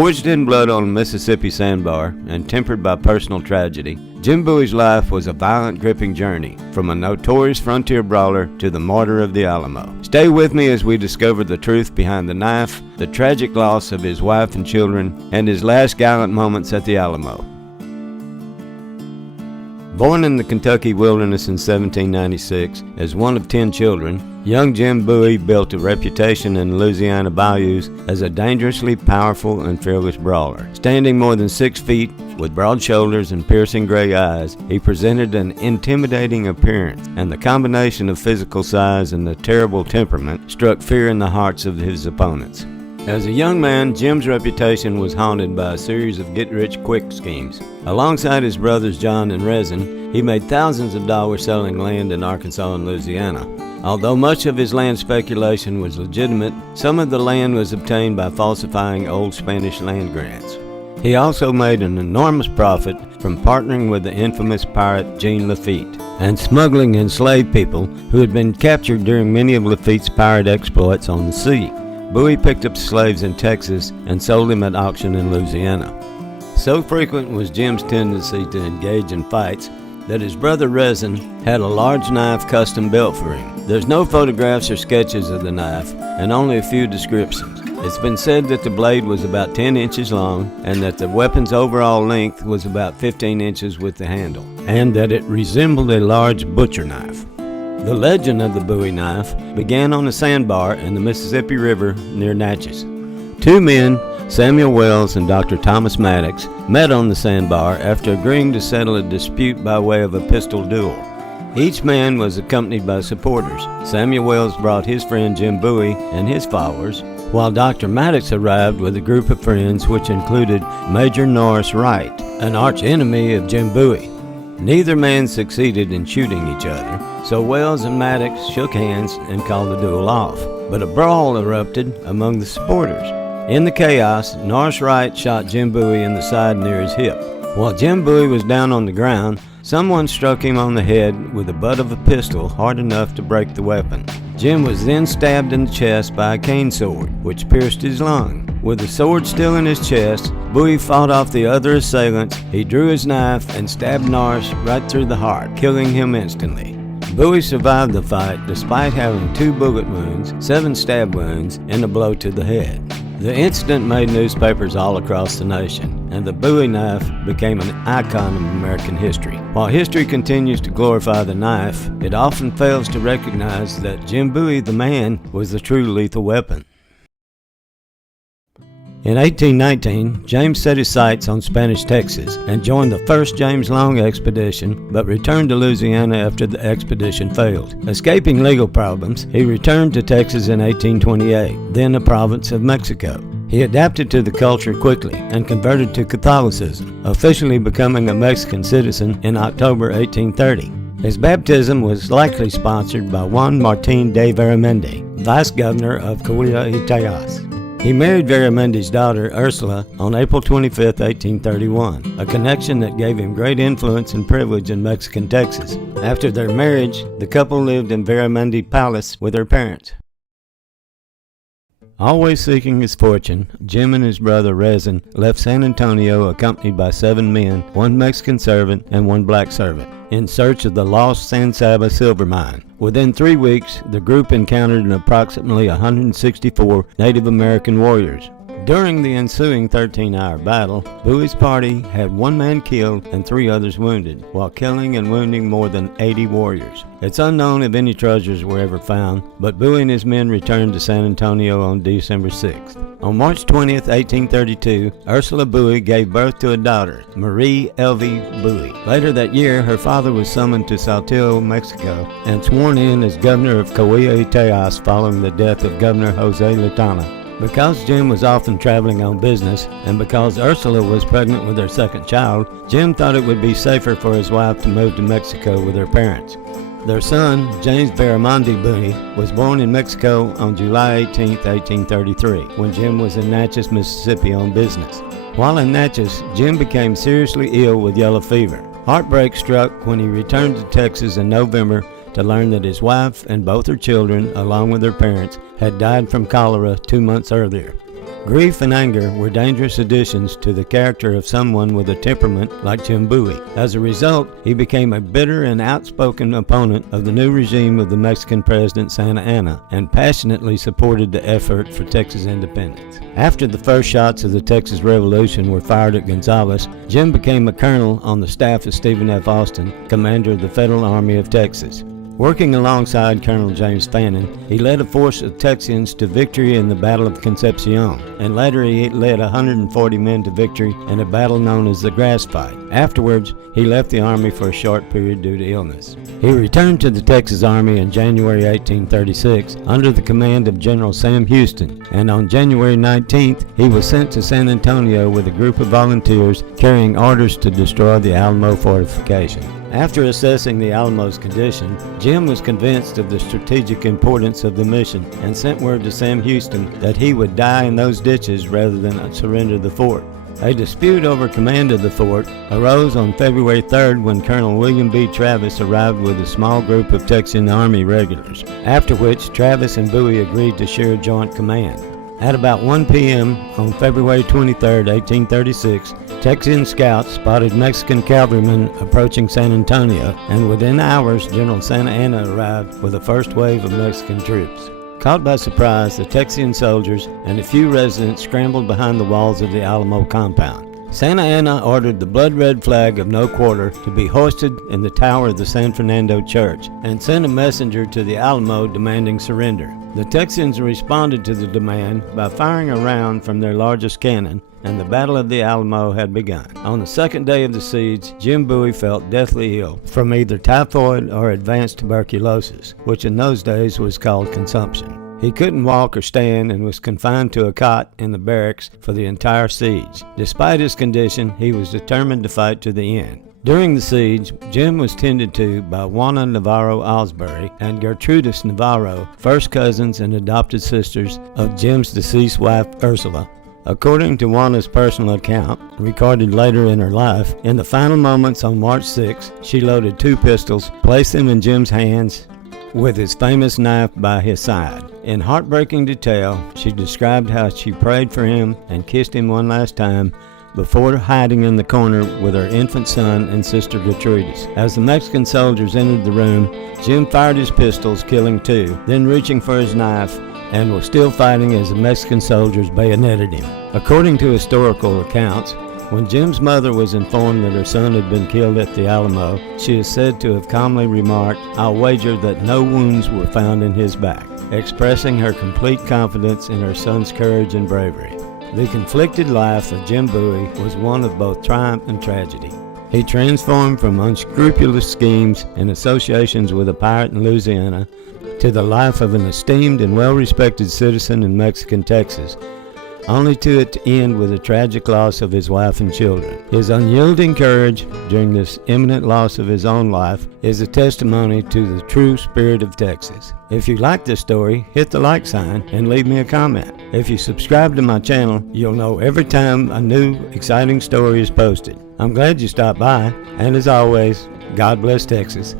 Forged in blood on a Mississippi sandbar and tempered by personal tragedy, Jim Bowie's life was a violent, gripping journey, from a notorious frontier brawler to the martyr of the Alamo. Stay with me as we discover the truth behind the knife, the tragic loss of his wife and children, and his last gallant moments at the Alamo. Born in the Kentucky wilderness in 1796 as one of 10 children, young Jim Bowie built a reputation in Louisiana bayous as a dangerously powerful and fearless brawler. Standing more than 6 feet, with broad shoulders and piercing gray eyes, he presented an intimidating appearance, and the combination of physical size and the terrible temperament struck fear in the hearts of his opponents. As a young man, Jim's reputation was haunted by a series of get-rich-quick schemes. Alongside his brothers John and Resin, he made thousands of dollars selling land in Arkansas and Louisiana. Although much of his land speculation was legitimate, some of the land was obtained by falsifying old Spanish land grants. He also made an enormous profit from partnering with the infamous pirate Jean Lafitte and smuggling enslaved people who had been captured during many of Lafitte's pirate exploits on the sea. Bowie picked up slaves in Texas and sold them at auction in Louisiana. So frequent was Jim's tendency to engage in fights that his brother Resin had a large knife custom built for him. There's no photographs or sketches of the knife, and only a few descriptions. It's been said that the blade was about 10 inches long, and that the weapon's overall length was about 15 inches with the handle, and that it resembled a large butcher knife. The legend of the Bowie knife began on a sandbar in the Mississippi River near Natchez. Two men, Samuel Wells and Dr. Thomas Maddox, met on the sandbar after agreeing to settle a dispute by way of a pistol duel. Each man was accompanied by supporters. Samuel Wells brought his friend Jim Bowie and his followers, while Dr. Maddox arrived with a group of friends which included Major Norris Wright, an arch-enemy of Jim Bowie. Neither man succeeded in shooting each other, so Wells and Maddox shook hands and called the duel off. But a brawl erupted among the supporters. In the chaos, Norris Wright shot Jim Bowie in the side near his hip. While Jim Bowie was down on the ground, someone struck him on the head with the butt of a pistol hard enough to break the weapon. Jim was then stabbed in the chest by a cane sword, which pierced his lung. With the sword still in his chest, Bowie fought off the other assailants. He drew his knife and stabbed Norris right through the heart, killing him instantly. Bowie survived the fight despite having 2 bullet wounds, 7 stab wounds, and a blow to the head. The incident made newspapers all across the nation, and the Bowie knife became an icon of American history. While history continues to glorify the knife, it often fails to recognize that Jim Bowie, the man, was the true lethal weapon. In 1819, James set his sights on Spanish Texas and joined the first James Long expedition, but returned to Louisiana after the expedition failed. Escaping legal problems, he returned to Texas in 1828, then a province of Mexico. He adapted to the culture quickly and converted to Catholicism, officially becoming a Mexican citizen in October 1830. His baptism was likely sponsored by Juan Martin de Veramendi, vice governor of Coahuila y Tejas. He married Veramendi's daughter, Ursula, on April 25, 1831, a connection that gave him great influence and privilege in Mexican Texas. After their marriage, the couple lived in Veramendi Palace with their parents. Always seeking his fortune, Jim and his brother Resin left San Antonio accompanied by 7 men, 1 Mexican servant and 1 black servant, in search of the lost San Saba silver mine. Within 3 weeks, the group encountered approximately 164 Native American warriors. During the ensuing 13-hour battle, Bowie's party had 1 man killed and 3 others wounded, while killing and wounding more than 80 warriors. It's unknown if any treasures were ever found, but Bowie and his men returned to San Antonio on December 6th. On March 20th, 1832, Ursula Bowie gave birth to a daughter, Marie Elvie Bowie. Later that year, her father was summoned to Saltillo, Mexico, and sworn in as governor of Coahuila y Tejas following the death of Governor Jose Latana. Because Jim was often traveling on business, and because Ursula was pregnant with her second child, Jim thought it would be safer for his wife to move to Mexico with her parents. Their son, James Veramendi Bowie, was born in Mexico on July 18, 1833, when Jim was in Natchez, Mississippi on business. While in Natchez, Jim became seriously ill with yellow fever. Heartbreak struck when he returned to Texas in November to learn that his wife and both her children, along with their parents, had died from cholera 2 months earlier. Grief and anger were dangerous additions to the character of someone with a temperament like Jim Bowie. As a result, he became a bitter and outspoken opponent of the new regime of the Mexican president Santa Anna and passionately supported the effort for Texas independence. After the first shots of the Texas Revolution were fired at Gonzales, Jim became a colonel on the staff of Stephen F. Austin, commander of the Federal Army of Texas. Working alongside Colonel James Fannin, he led a force of Texians to victory in the Battle of Concepcion, and later he led 140 men to victory in a battle known as the Grass Fight. Afterwards, he left the Army for a short period due to illness. He returned to the Texas Army in January 1836 under the command of General Sam Houston, and on January 19th, he was sent to San Antonio with a group of volunteers carrying orders to destroy the Alamo fortification. After assessing the Alamo's condition, Jim was convinced of the strategic importance of the mission and sent word to Sam Houston that he would die in those ditches rather than surrender the fort. A dispute over command of the fort arose on February 3rd when Colonel William B. Travis arrived with a small group of Texan Army regulars, after which Travis and Bowie agreed to share joint command. At about 1 p.m. on February 23, 1836, Texian scouts spotted Mexican cavalrymen approaching San Antonio, and within hours General Santa Anna arrived with the first wave of Mexican troops. Caught by surprise, the Texian soldiers and a few residents scrambled behind the walls of the Alamo compound. Santa Anna ordered the blood-red flag of no quarter to be hoisted in the tower of the San Fernando Church and sent a messenger to the Alamo demanding surrender. The Texans responded to the demand by firing a round from their largest cannon, and the Battle of the Alamo had begun. On the second day of the siege, Jim Bowie felt deathly ill from either typhoid or advanced tuberculosis, which in those days was called consumption. He couldn't walk or stand and was confined to a cot in the barracks for the entire siege. Despite his condition, he was determined to fight to the end. During the siege, Jim was tended to by Juana Navarro Osbury and Gertrudis Navarro, first cousins and adopted sisters of Jim's deceased wife Ursula. According to Juana's personal account, recorded later in her life, in the final moments on March 6, she loaded 2 pistols, placed them in Jim's hands, with his famous knife by his side. In heartbreaking detail, she described how she prayed for him and kissed him one last time before hiding in the corner with her infant son and sister Gertrudis. As the Mexican soldiers entered the room, Jim fired his pistols, killing 2, then reaching for his knife, and was still fighting as the Mexican soldiers bayoneted him. According to historical accounts, when Jim's mother was informed that her son had been killed at the Alamo, she is said to have calmly remarked, "I'll wager that no wounds were found in his back," expressing her complete confidence in her son's courage and bravery. The conflicted life of Jim Bowie was one of both triumph and tragedy. He transformed from unscrupulous schemes and associations with a pirate in Louisiana to the life of an esteemed and well-respected citizen in Mexican Texas, only to it to end with the tragic loss of his wife and children. His unyielding courage during this imminent loss of his own life is a testimony to the true spirit of Texas. If you like this story, hit the like sign and leave me a comment. If you subscribe to my channel, you'll know every time a new exciting story is posted. I'm glad you stopped by, and as always, God bless Texas.